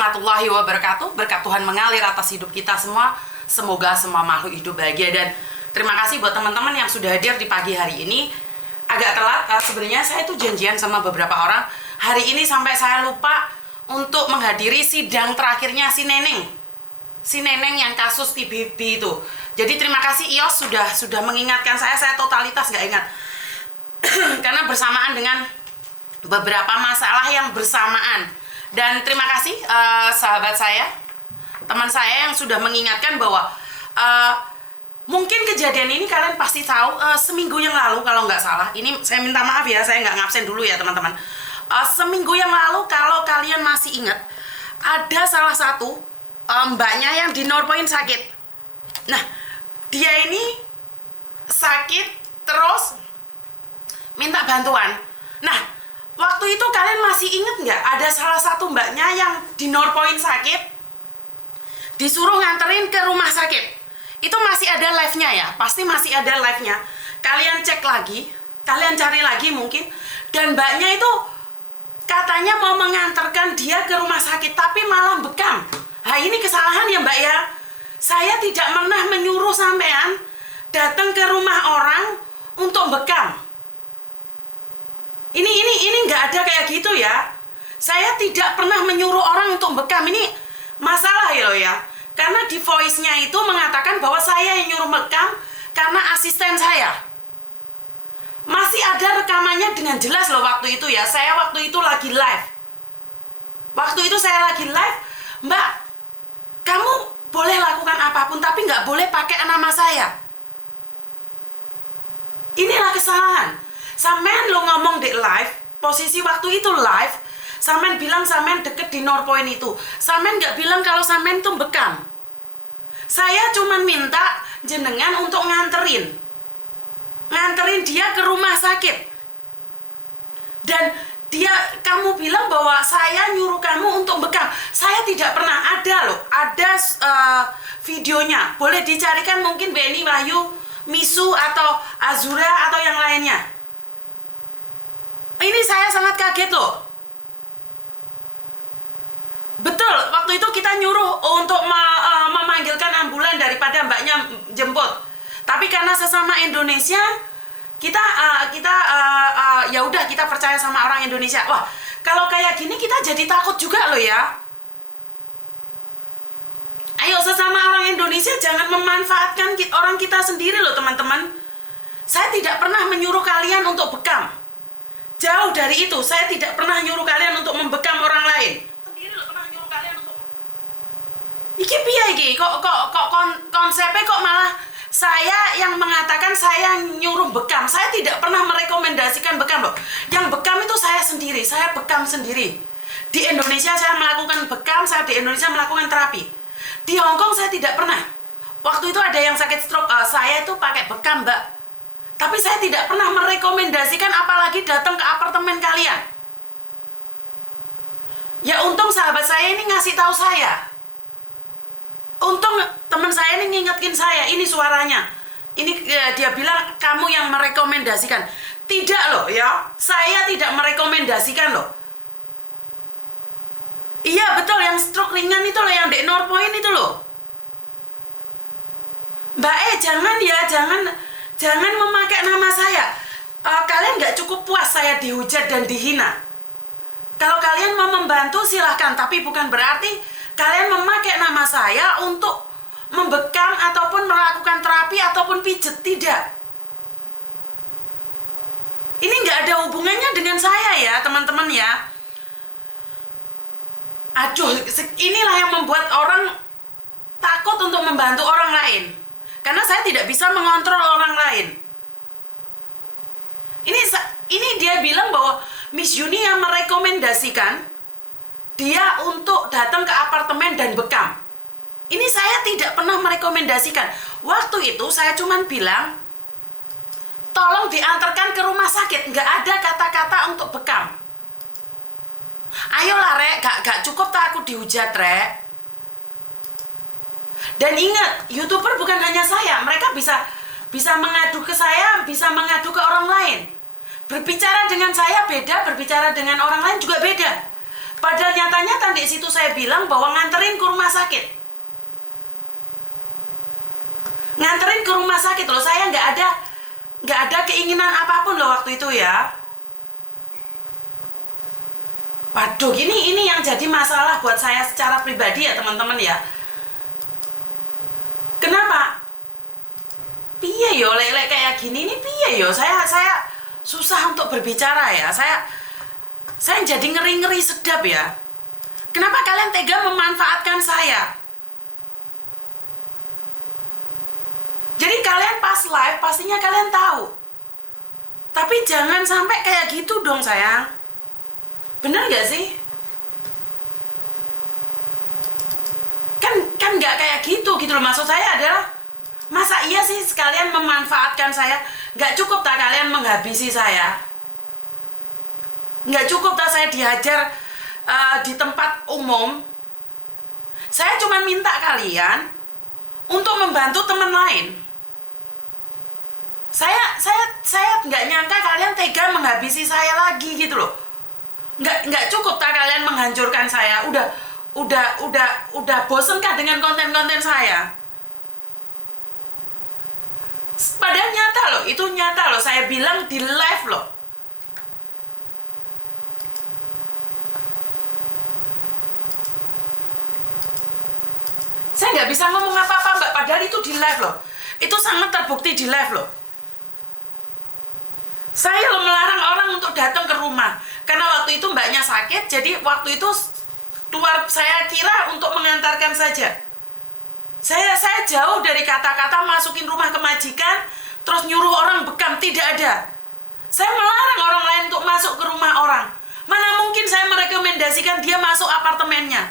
warahmatullahi wabarakatuh. Berkat Tuhan mengalir atas hidup kita semua. Semoga semua makhluk hidup bahagia. Dan terima kasih buat teman-teman yang sudah hadir di pagi hari ini. Agak telat, sebenarnya saya tuh janjian sama beberapa orang. Hari ini sampai saya lupa untuk menghadiri sidang terakhirnya si Neneng. Si Neneng yang kasus TBB itu. Jadi terima kasih Ios sudah mengingatkan saya totalitas nggak ingat. Karena bersamaan dengan beberapa masalah yang bersamaan. Dan terima kasih sahabat saya, teman saya yang sudah mengingatkan bahwa mungkin kejadian ini kalian pasti tahu seminggu yang lalu kalau nggak salah. Ini saya minta maaf ya, saya nggak ngabsen dulu ya teman-teman. Seminggu yang lalu kalau kalian masih ingat, ada salah satu mbaknya yang di Norpoint sakit. Nah, dia ini sakit terus minta bantuan. Nah, waktu itu kalian masih ingat nggak ada salah satu mbaknya yang di Norpoint sakit disuruh nganterin ke rumah sakit. Itu masih ada live-nya ya, pasti masih ada live-nya. Kalian cek lagi, kalian cari lagi mungkin. Dan mbaknya itu katanya mau mengantarkan dia ke rumah sakit, tapi malah bekam. Nah ini kesalahan ya mbak ya. Saya tidak pernah menyuruh sampean datang ke rumah orang untuk bekam. Ini nggak ada kayak gitu ya. Saya tidak pernah menyuruh orang untuk bekam. Ini masalah ya loh ya. Karena di voice-nya itu mengatakan bahwa saya yang nyuruh bekam karena asisten saya. Masih ada rekamannya dengan jelas loh waktu itu ya. Saya waktu itu lagi live. Waktu itu saya lagi live, Mbak, kamu boleh lakukan apapun tapi nggak boleh pakai nama saya. Inilah kesalahan. Sampean lo ngomong di live, posisi waktu itu live, sampean bilang sampean deket di Norpoint itu. Sampean nggak bilang kalau sampean itu bekam. Saya cuma minta jenengan untuk nganterin dia ke rumah sakit. Dan kamu bilang bahwa saya nyuruh kamu untuk bekam. Saya tidak pernah ada loh, ada videonya. Boleh dicarikan mungkin Beni, Wahyu, Misu atau Azura atau yang lainnya. Ini saya sangat kaget loh. Betul, waktu itu kita nyuruh untuk memanggilkan ambulan daripada mbaknya jemput. Tapi karena sesama Indonesia, kita ya udah kita percaya sama orang Indonesia. Wah, kalau kayak gini kita jadi takut juga loh ya. Ayo sesama orang Indonesia jangan memanfaatkan orang kita sendiri loh teman-teman. Saya tidak pernah menyuruh kalian untuk bekam. Jauh dari itu, saya tidak pernah nyuruh kalian untuk membekam orang lain. Sendiri loh pernah nyuruh kalian untuk. Iki piye iki? Kok konsepnya kok malah saya yang mengatakan saya nyuruh bekam. Saya tidak pernah merekomendasikan bekam loh. Yang bekam itu saya sendiri, saya bekam sendiri. Di Indonesia saya melakukan bekam, saya di Indonesia melakukan terapi. Di Hong Kong saya tidak pernah. Waktu itu ada yang sakit stroke, saya itu pakai bekam mbak. Tapi saya tidak pernah merekomendasikan apalagi datang ke apartemen kalian. Ya untung sahabat saya ini ngasih tahu saya. Untung teman saya ini ngingetin saya, ini suaranya. Ini dia bilang kamu yang merekomendasikan. Tidak loh ya, saya tidak merekomendasikan loh. Iya betul, yang stroke ringan itu loh, yang di Norpoint itu loh. Mbak jangan ya, jangan memakai nama saya. Kalian nggak cukup puas saya dihujat dan dihina. Kalau kalian mau membantu silahkan, tapi bukan berarti kalian memakai nama saya untuk membekam ataupun melakukan terapi ataupun pijet. Tidak. Ini nggak ada hubungannya dengan saya ya teman-teman ya. Aduh, inilah yang membuat orang takut untuk membantu orang lain. Karena saya tidak bisa mengontrol orang lain. Ini dia bilang bahwa Miss Yuni yang merekomendasikan dia untuk datang ke apartemen dan bekam. Ini saya tidak pernah merekomendasikan. Waktu itu saya cuma bilang, tolong diantarkan ke rumah sakit. Nggak ada kata-kata untuk bekam. Ayolah Rek, gak cukup tak aku dihujat Rek. Dan ingat, YouTuber bukan hanya saya, mereka bisa mengadu ke saya, bisa mengadu ke orang lain. Berbicara dengan saya beda, berbicara dengan orang lain juga beda. Padahal nyata-nyata di situ saya bilang bahwa nganterin ke rumah sakit. Nganterin ke rumah sakit loh. Saya nggak ada keinginan apapun loh waktu itu ya. Waduh, ini yang jadi masalah buat saya secara pribadi ya teman-teman ya. Kenapa? Piye yo lele kayak gini ini piye yo? Saya susah untuk berbicara ya. Saya jadi ngeri-ngeri sedap ya. Kenapa kalian tega memanfaatkan saya? Jadi kalian pas live pastinya kalian tahu. Tapi jangan sampai kayak gitu dong sayang. Bener gak sih? Kan nggak kayak gitu loh. Maksud saya adalah, masa iya sih sekalian memanfaatkan saya? Nggak cukup tak kalian menghabisi saya? Nggak cukup tak saya dihajar di tempat umum? Saya cuma minta kalian untuk membantu teman lain. Saya nggak nyangka kalian tega menghabisi saya lagi gitu loh. Nggak cukup tak kalian menghancurkan saya? Udah bosenkah dengan konten-konten saya? Padahal nyata loh, itu nyata loh. Saya bilang di live loh. Saya nggak bisa ngomong apa-apa mbak, padahal itu di live loh. Itu sangat terbukti di live loh. Saya loh melarang orang untuk datang ke rumah. Karena waktu itu mbaknya sakit, jadi waktu itu keluar saya kira untuk mengantarkan saja. Saya jauh dari kata-kata masukin rumah ke majikan, terus nyuruh orang bekam, tidak ada. Saya melarang orang lain untuk masuk ke rumah orang. Mana mungkin saya merekomendasikan dia masuk apartemennya.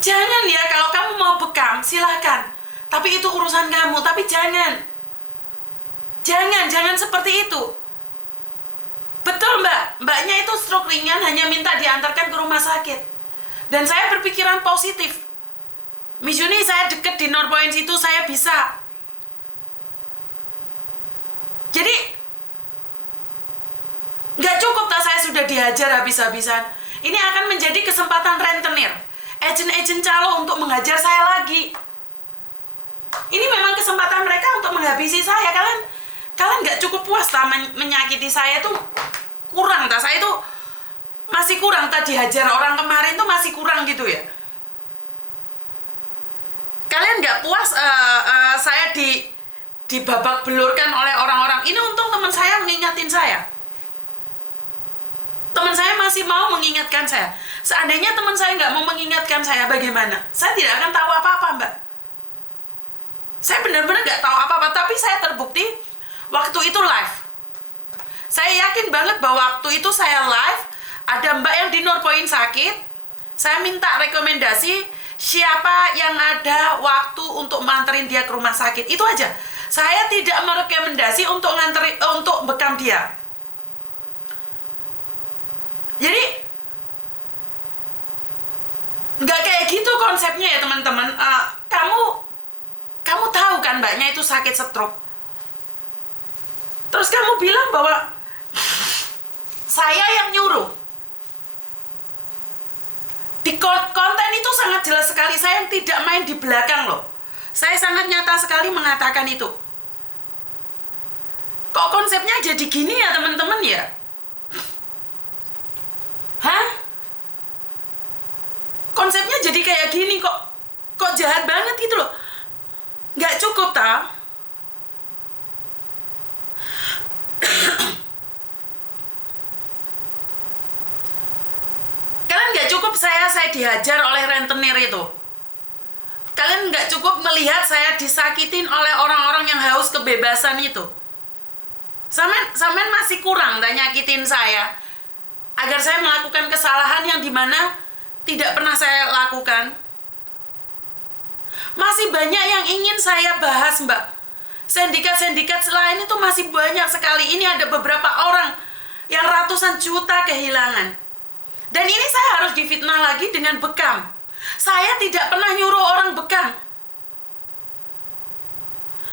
Jangan ya, kalau kamu mau bekam, silahkan. Tapi itu urusan kamu, tapi jangan seperti itu. Betul mbaknya itu stroke ringan, hanya minta diantarkan ke rumah sakit. Dan saya berpikiran positif. Misuni saya deket di North Point situ, saya bisa. Jadi nggak cukup tak saya sudah dihajar habis-habisan. Ini akan menjadi kesempatan rentenir, agen-agen calo untuk menghajar saya lagi. Ini memang kesempatan mereka untuk menghabisi saya. Kalian nggak cukup puas tak menyakiti saya tuh kurang tak? Saya tuh masih kurang tak dihajar orang kemarin tuh masih kurang gitu ya. Kalian nggak puas saya dibabak belurkan oleh orang-orang. Ini untung teman saya mengingatin saya. Teman saya masih mau mengingatkan saya. Seandainya teman saya nggak mau mengingatkan saya, bagaimana? Saya tidak akan tahu apa-apa mbak. Saya benar-benar nggak tahu apa-apa. Tapi saya terbukti waktu itu live. Saya yakin banget bahwa waktu itu saya live, ada mbak yang di North Point sakit. Saya minta rekomendasi siapa yang ada waktu untuk menganterin dia ke rumah sakit. Itu aja. Saya tidak merekomendasi untuk untuk bekam dia. Jadi nggak kayak gitu konsepnya ya teman-teman. Kamu tahu kan mbaknya itu sakit stroke. Terus kamu bilang bahwa saya yang nyuruh. Di konten itu sangat jelas sekali, saya yang tidak main di belakang loh. Saya sangat nyata sekali mengatakan itu. Kok konsepnya jadi gini ya teman-teman ya? Hah? Konsepnya jadi kayak gini kok jahat banget gitu loh. Nggak cukup tau? Kalian nggak cukup saya dihajar oleh rentenir itu. Kalian nggak cukup melihat saya disakitin oleh orang-orang yang haus kebebasan itu. Sampean masih kurang tak nyakitin saya agar saya melakukan kesalahan yang dimana tidak pernah saya lakukan. Masih banyak yang ingin saya bahas mbak. Sindikat-sindikat lain itu masih banyak sekali. Ini ada beberapa orang yang ratusan juta kehilangan. Dan ini saya harus difitnah lagi dengan bekam. Saya tidak pernah nyuruh orang bekam.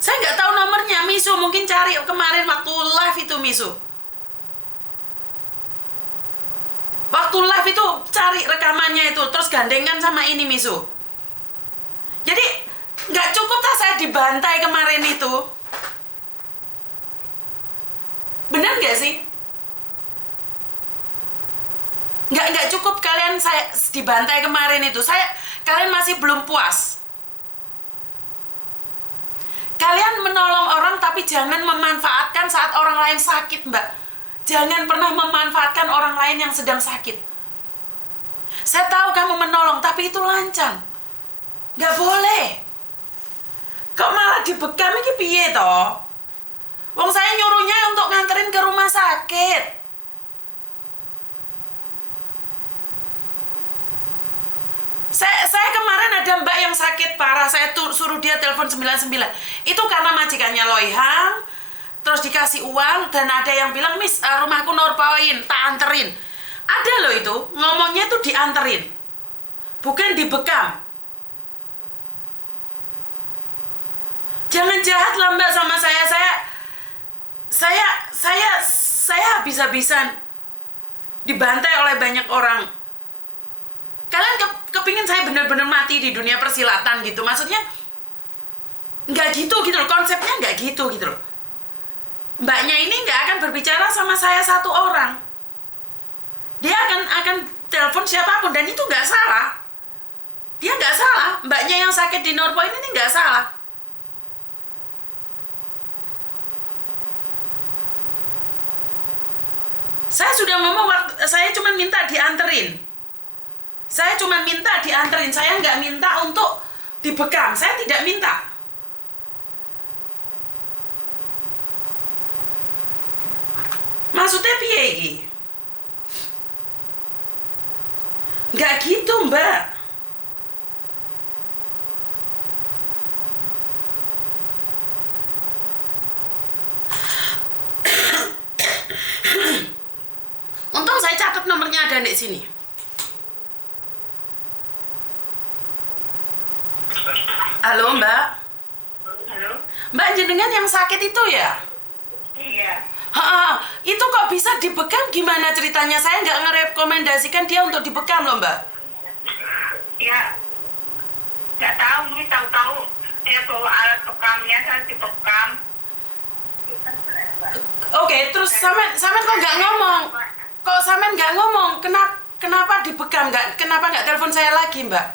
Saya nggak tahu nomornya. Misu mungkin cari kemarin waktu live itu Misu. Waktu live itu cari rekamannya itu, terus gandengan sama ini Misu. Jadi nggak cukup lah saya dibantai kemarin itu. Bener nggak sih? Nggak cukup kalian saya dibantai kemarin itu. Kalian masih belum puas. Kalian menolong orang tapi jangan memanfaatkan saat orang lain sakit, Mbak. Jangan pernah memanfaatkan orang lain yang sedang sakit. Saya tahu kamu menolong, tapi itu lancang. Nggak boleh. Kok malah dibekam ini piye toh? Wong saya nyuruhnya untuk nganterin ke rumah sakit. Saya kemarin ada mbak yang sakit parah, saya suruh dia telepon 99. Itu karena majikannya loihang, terus dikasih uang, dan ada yang bilang, Miss, rumahku Norpoint, tak anterin. Ada loh itu, ngomongnya tuh dianterin, bukan dibekam. Jangan jahat lah mbak sama saya habis-habisan dibantai oleh banyak orang. Kalian kepingin saya benar-benar mati di dunia persilatan gitu? Maksudnya nggak gitu loh, konsepnya nggak gitu loh. Mbaknya ini nggak akan berbicara sama saya satu orang. Dia akan telepon siapapun, dan itu nggak salah. Dia nggak salah. Mbaknya yang sakit di Norpoint ini nggak salah. Saya sudah ngomong, saya cuma minta dianterin. Saya nggak minta untuk dibekam. Saya tidak minta. Maksudnya piye iki? Nggak gitu, Mbak. Untung saya catat nomornya ada di sini. Halo, Mbak. Halo? Mbak jenengan yang sakit itu ya? Iya. Itu kok bisa dibekam, gimana ceritanya? Saya nggak ngerekomendasikan dia untuk dibekam loh, Mbak. Ya, nggak tahu, nih tahu-tahu dia bawa alat bekamnya, saya dibekam. Oke, terus Samen kok nggak ngomong? Kok Samen nggak ngomong? Kenapa dibekam? Kenapa nggak telepon saya lagi, Mbak?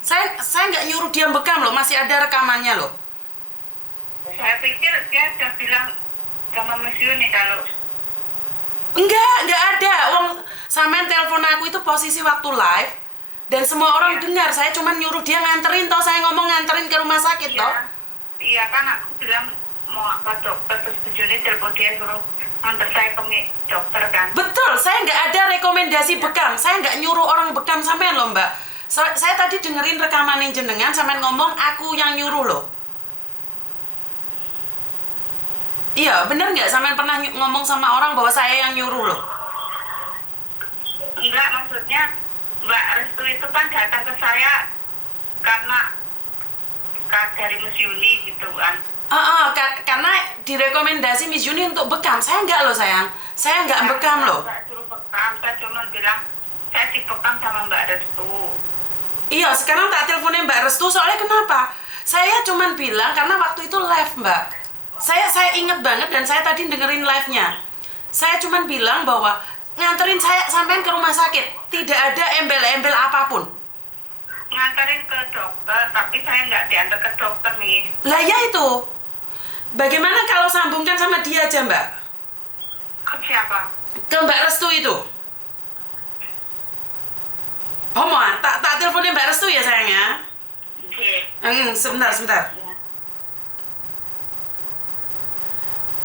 Saya nggak nyuruh dia bekam loh, masih ada rekamannya loh. Saya pikir dia sudah bilang sama Miss Yuni kalau Enggak ada. Samen telepon aku itu posisi waktu live, dan semua orang dengar. Saya cuma nyuruh dia nganterin, toh saya ngomong nganterin ke rumah sakit, toh. Iya kan, aku bilang mau ke dokter, terus Miss Yuni telepon dia suruh nganter saya ke dokter kan. Betul, saya nggak ada rekomendasi bekam. Saya nggak nyuruh orang bekam sampean loh, Mbak. Saya tadi dengerin rekaman jenengan, sampean ngomong aku yang nyuruh loh. Iya, bener nggak sampean pernah ngomong sama orang bahwa saya yang nyuruh loh? Enggak, maksudnya Mbak Restu itu kan datang ke saya karena dari Miss Yuni gitu kan. Karena direkomendasi Miss Yuni untuk bekam. Saya nggak loh sayang, saya nggak bekam loh. Saya suruh bekam, saya cuma bilang saya dibekam sama Mbak Restu. Iya, sekarang tak teleponnya Mbak Restu, soalnya kenapa? Saya cuma bilang karena waktu itu live, Mbak. Saya inget banget, dan saya tadi dengerin live-nya. Saya cuma bilang bahwa nganterin saya sampein ke rumah sakit. Tidak ada embel-embel apapun. Nganterin ke dokter, tapi saya nggak diantar ke dokter nih. Lah ya itu. Bagaimana kalau sambungkan sama dia aja, Mbak? Ke siapa? Ke Mbak Restu itu. Oh, mau tak teleponin Mbak Restu ya sayangnya? Oke. Sebentar.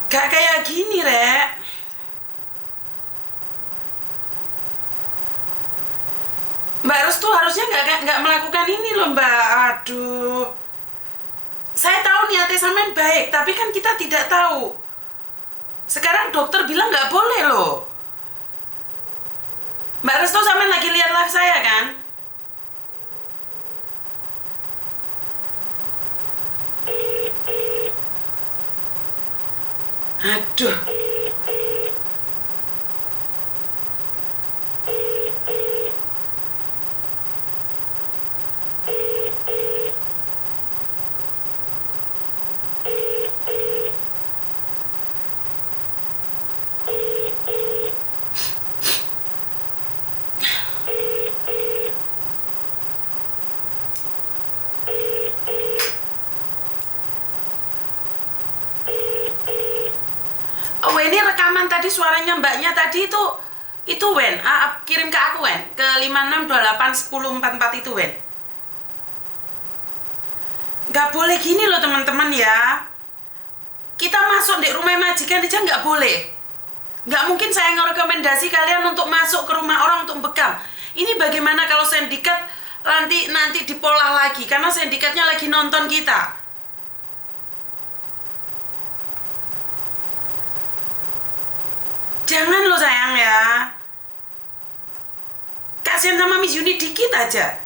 Gak kayak gini, Rek. Mbak Restu harusnya nggak melakukan ini loh, Mbak. Aduh. Saya tahu niatnya sampean baik, tapi kan kita tidak tahu. Sekarang dokter bilang nggak boleh loh. Mbak Restu sampean lagi lihat live saya kan? Aduh. lamarannya mbaknya tadi itu Wen, kirim ke aku Wen, ke 56281044 itu Wen. Nggak boleh gini loh teman-teman ya. Kita masuk di rumah majikan aja nggak boleh. Nggak mungkin saya ngerekomendasi kalian untuk masuk ke rumah orang untuk bekam. Ini bagaimana kalau sindikat nanti dipolah lagi karena sindikatnya lagi nonton kita. Jangan loh sayang ya. Kasihan sama Miss Yuni dikit aja.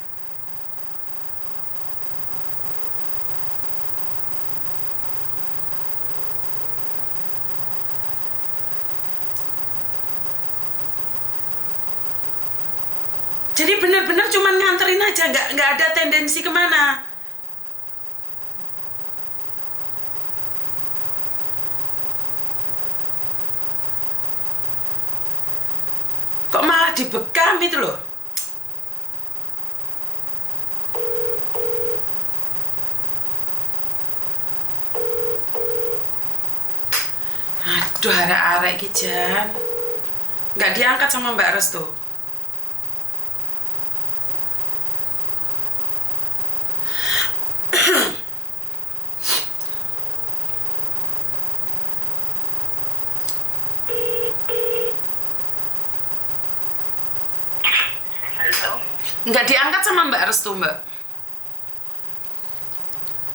Jadi benar-benar cuman nganterin aja, nggak ada tendensi kemana. Kok malah dibekam itu loh. Aduh, arek-arek kijan. Nggak diangkat sama Mbak Restu. Halo. Nggak diangkat sama Mbak Restu, Mbak.